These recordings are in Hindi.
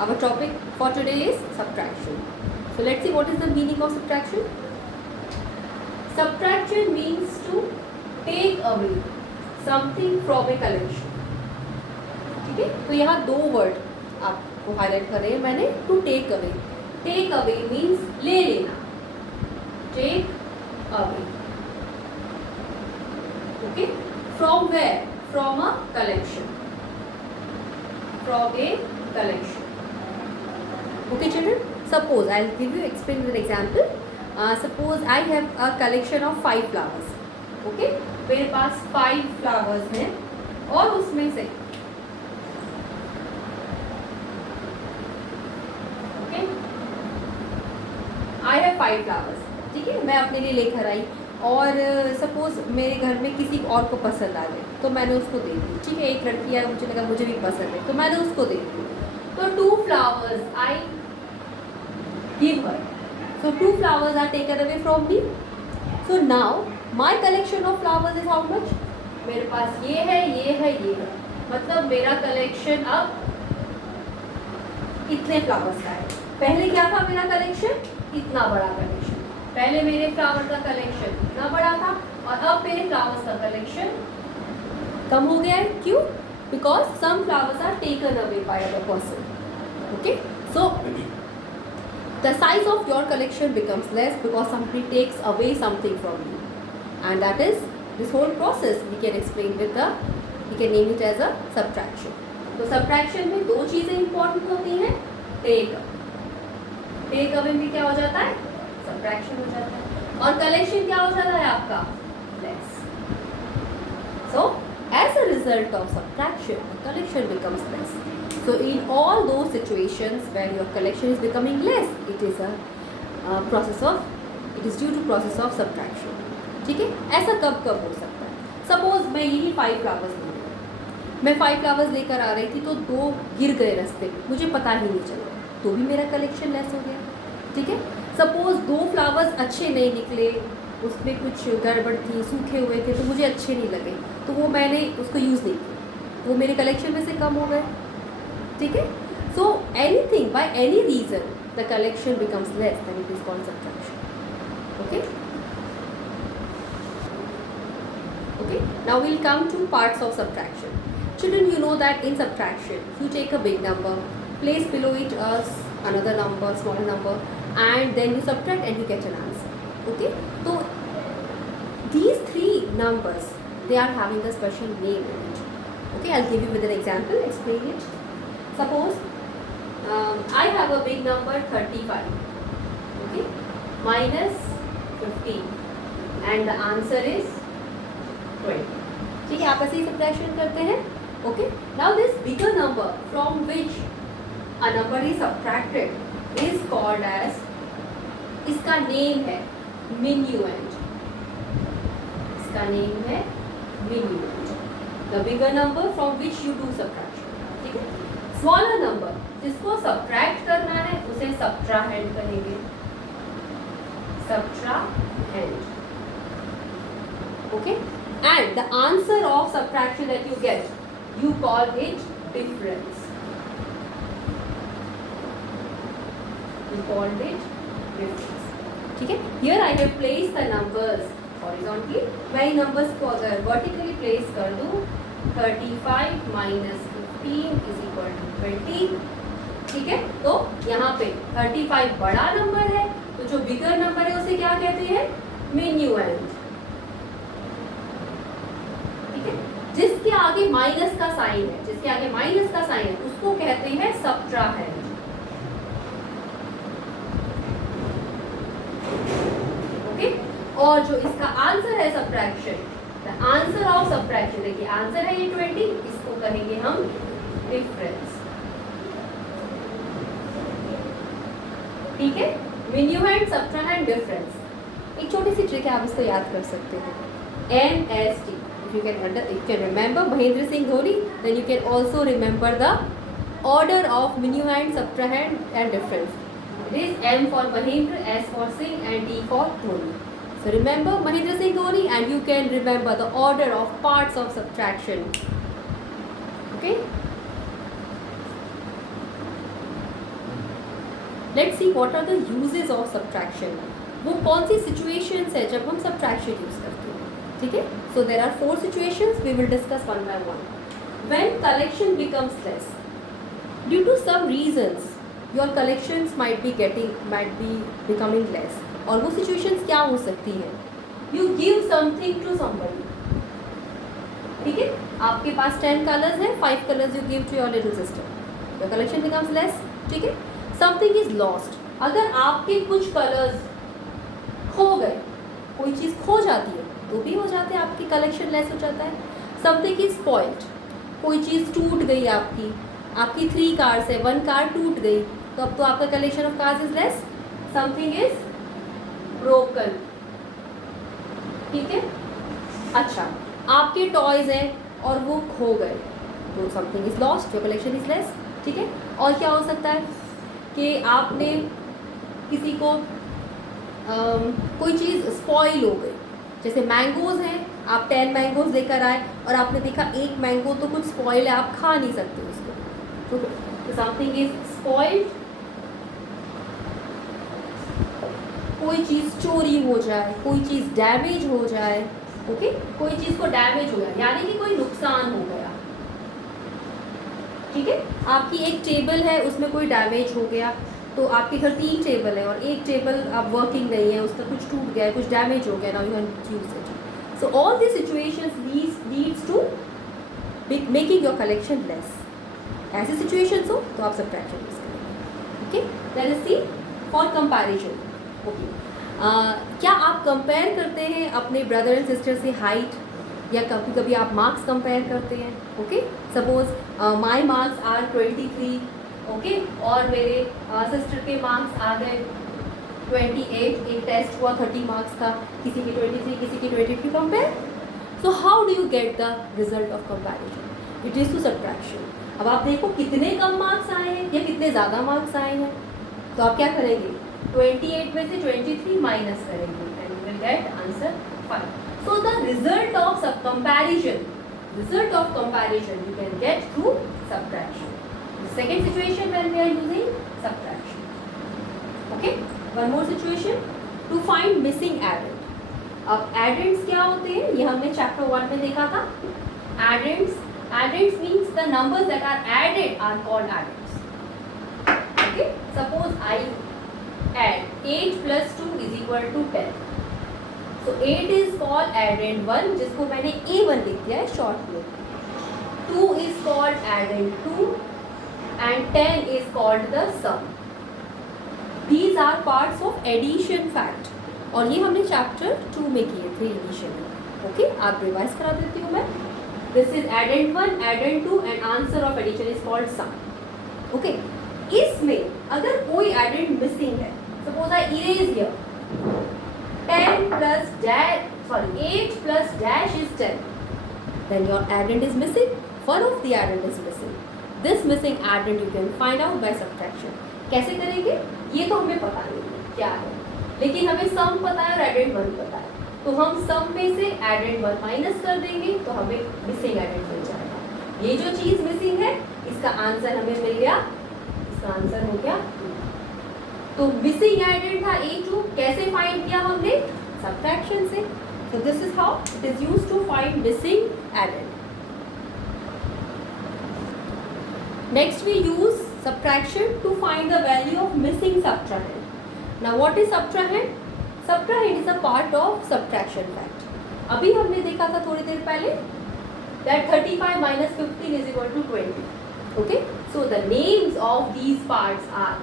our topic for today is subtraction. So let's see what is the meaning of subtraction. Subtraction means to take away something from a collection. ठीक है, तो यहाँ दो वर्ड आपको हाईलाइट कर रहे हैं मैंने. To take away. Take away means ले लेना. Take away. Okay, from where? From a collection. From a collection. Okay children, suppose I'll give you explain with an example. Suppose I have a collection of 5 flowers. Okay, मेरे पास 5 flowers हैं और उसमें से okay I have 5 flowers. ठीक है, मैं अपने लिए लेकर आई और सपोज मेरे घर में किसी और को पसंद आ गए तो मैंने उसको दे दी. ठीक है, एक लड़की है, मुझे लगा मुझे भी पसंद है तो मैंने उसको दे दी. So 2 flowers I give her. So 2 flowers are taken away from me. So now my collection of flowers is how much? मेरे पास ये है, ये है, ये है. मतलब मेरा कलेक्शन अब इतने फ्लावर्स का है. पहले क्या था मेरा कलेक्शन? इतना बड़ा कलेक्शन. पहले मेरे फ्लावर का कलेक्शन इतना बड़ा था और अब मेरे फ्लावर्स का कलेक्शन कम हो गया है. क्यों? Because some flowers are taken away by other person. Okay, so the size of your collection becomes less because somebody takes away something from you, and that is this whole process we can explain with the, we can name it as a subtraction. तो subtraction में दो चीजें important होती हैं. take away. take away में क्या हो जाता है? subtraction हो जाता है. और collection क्या हो जाता है आपका? less. So as a result of subtraction, the collection becomes less. So in all those situations where your collection is becoming less, it is a process of, it is due to process of subtraction. ठीक है, ऐसा कब कब हो सकता है? Suppose मैं यही 5 flowers ले रही हूँ. मैं 5 flowers लेकर आ रही थी तो 2 गिर गए रास्ते में, मुझे पता ही नहीं चला, तो भी मेरा collection less हो गया. ठीक है. Suppose 2 flowers अच्छे नहीं निकले, उसमें कुछ गड़बड़ थी, सूखे हुए थे तो मुझे अच्छे नहीं लगे, तो वो मैंने उसको यूज़ नहीं किया, वो मेरे कलेक्शन में से कम हो गए. ठीक है. So anything by any reason the collection becomes less, then it is called subtraction. Okay. Okay, now we'll come to parts of subtraction. Children, you know that in subtraction you take a big number, place below it another number, smaller number, and then you subtract and you get an answer. Okay, so these 3 numbers, they are having a special name in it. Okay, I'll give you with an example, explain it. Suppose I have a big number 35. Okay, minus 15, and the answer is 20. ठीक है, आप ऐसे ही subtraction करते हैं. Okay, now this bigger number from which a number is subtracted is called as, इसका नेम है minuend. इसका नेम है minuend. The bigger number from which you do subtraction. ठीक है. Smaller number जिसको subtract करना है उसे subtrahend कहेंगे. Subtrahend. Okay. And the answer of subtraction that you get, you call it difference. You called it difference. ठीक है. Here I have placed the numbers horizontally. मैं इन numbers को अगर vertically place कर दूँ, 35 minus 15 is equal to 20. ठीक है. तो यहाँ पे 35 बड़ा नंबर है, तो जो bigger number है उसे क्या कहते हैं? minuend. जिसके आगे माइनस का साइन है, जिसके आगे माइनस का साइन है उसको कहते हैं सबट्राहेंड. ओके. और जो इसका आंसर है subtraction, the answer of subtraction, देखिए आंसर है ये 20, इसको कहेंगे हम डिफरेंस. ठीक है. minuend, subtrahend, difference. एक छोटी सी ट्रिक है, आप इसको याद कर सकते हैं. NST. If you can remember Mahendra Singh Dhoni, then you can also remember the order of minuend, subtrahend, and difference. It is M for Mahendra, S for Singh, and D for Dhoni. So remember Mahendra Singh Dhoni, and you can remember the order of parts of subtraction. Okay. Let's see what are the uses of subtraction. वो कौन सी सिचुएशंस है जब हम सब्ट्रैक्शन यूज करते हैं, ठीक है। So there are 4 situations, we will discuss one by one. When collection becomes less due to some reasons, your collections might be becoming less. और वो सिचुएशंस क्या हो सकती है? You give something to somebody, ठीक है। आपके पास 10 कलर्स हैं, 5 colours you give to your little sister, your collection becomes less, ठीक है। समथिंग इज लॉस्ट, अगर आपके कुछ कलर्स खो गए, कोई चीज़ खो जाती है तो भी हो जाते हैं, आपकी कलेक्शन लेस हो जाता है। समथिंग इज स्पॉइल्ड, कोई चीज़ टूट गई आपकी 3 कार्स है, 1 कार टूट गई, तो अब तो आपका collection of cars is less. Something is broken, ठीक है। अच्छा, आपके टॉयज हैं और वो खो गए, तो something is lost, your collection is less, ठीक है। और क्या हो सकता है कि आपने किसी को कोई चीज़ स्पॉइल हो गई, जैसे मैंगोज़ हैं, आप 10 मैंगोज़ लेकर आए और आपने देखा एक मैंगो तो कुछ स्पॉइल है, आप खा नहीं सकते उसको, तो समथिंग इज स्पॉइल्ड। कोई चीज़ चोरी हो जाए, कोई चीज़ डैमेज हो जाए, ओके, कोई चीज़ को डैमेज हो जाए यानी कि कोई नुकसान हो गया, ठीक है। आपकी एक टेबल है, उसमें कोई डैमेज हो गया, तो आपके घर 3 टेबल है और एक टेबल आप वर्किंग नहीं है, उसका कुछ टूट गया है, कुछ डैमेज हो गया, now you can use it. So all this situations leads to making your collection less. ऐसी सिचुएशंस हो तो आप सब्ट्रैक्शन यूज करेंगे, okay. Let us see for comparison, okay. क्या आप कंपेयर करते हैं अपने ब्रदर एंड सिस्टर से हाइट, या कभी कभी आप मार्क्स कंपेयर करते हैं, okay. Suppose my marks are 23, okay, और मेरे सिस्टर के मार्क्स आ गए 28, एक टेस्ट हुआ 30 मार्क्स का, किसी की 23, किसी की 22, compare. So how do you get the result of comparison? It is to subtraction. अब आप देखो कितने कम मार्क्स आए हैं या कितने ज़्यादा मार्क्स आए हैं, तो आप क्या करेंगे? 28 में से 23 माइनस करेंगे and you will get answer 5. So the result of comparison you can get through subtraction. The second situation when we are using subtraction. Okay, one more situation, to find missing addend. अब addends क्या होते हैं ये हमने chapter 1 में देखा था. Addends means the numbers that are added are called addends. Okay, suppose I add 8 plus 2 is equal to 10. So 8 is called addend 1, जिसको मैंने A1 लिख दिया है शॉर्ट में. 2 is called addend 2 and 10 is called the sum. These are parts of addition fact. और ये हमने चैप्टर 2 में किए थे इनिशियली. ओके, आप रिवाइज करा देती हूँ मैं. This is addend 1, addend 2 and answer of addition is called sum. Okay, इसमें अगर कोई addend मिसिंग है, suppose I erase here 10 plus dash, 8 plus dash is 10. Then your addend is missing. One of the addend is missing. This missing addend you can find out by subtraction. कैसे करेंगे? ये तो हमें पता नहीं है क्या है, लेकिन हमें सम पता है और addend 1 पता है. तो हम सम में से addend 1 माइनस कर देंगे तो हमें मिसिंग addend मिल जाएगा. ये जो चीज़ मिसिंग है इसका आंसर हमें मिल गया. इसका आंसर हो गया. तो मिसिंग एडेड था A2, कैसे फाइंड किया हमने? सब्ट्रैक्शन से. So this is how it is used to find missing added. Next we use subtraction to find the value of missing subtrahend. Now what is subtrahend? Subtrahend is a part of subtraction fact. अभी हमने देखा था थोड़ी देर पहले that 35 minus 15 is equal to 20. Okay, so the names of these parts are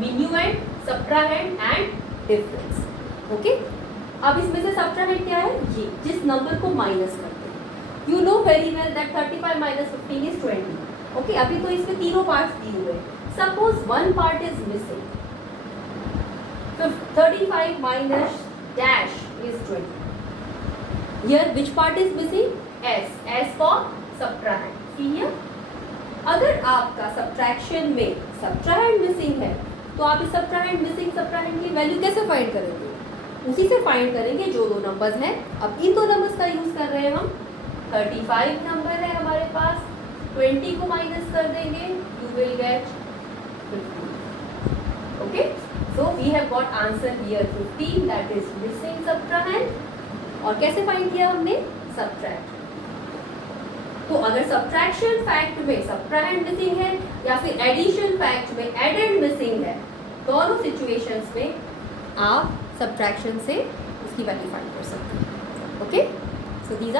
minuend, subtrahend and difference. Okay, अब इसमें से subtrahend क्या है? ये जिस नंबर को माइनस करते हैं. You know very well that 35 minus 15 is 20. Okay, अभी तो इसमें तीनों पार्ट्स दिए हुए हैं. Suppose one part is missing. So 35 minus dash is 20. Here which part is missing? S. S for subtrahend. See here. अगर आपका सब्ट्रैक्शन में सब्ट्राहेंड मिसिंग है तो आप इस सब्ट्राहेंड मिसिंग सब्ट्राहेंड की वैल्यू कैसे फाइंड करेंगे? उसी से फाइंड करेंगे जो दो नंबर्स हैं. अब इन दो नंबर्स का यूज़ कर रहे हैं हम. 35 नंबर है हमारे पास, 20 को माइनस कर देंगे, you will get 15. Okay, we have got answer here 15 that is missing subtrahend. और कैसे फाइंड किया हमने? सब्ट्रैक्ट। तो अगर सब्ट्रैक्शन फैक्ट में सब्ट्राहेंड मिसिंग है या फिर एडिशन फैक्ट में एडेड मिसिंग है, दोनों सिचुएशंस में आप सब्ट्रैक्शन से उसकी वैल्यू फाइंड कर सकते हैं। Okay, so these are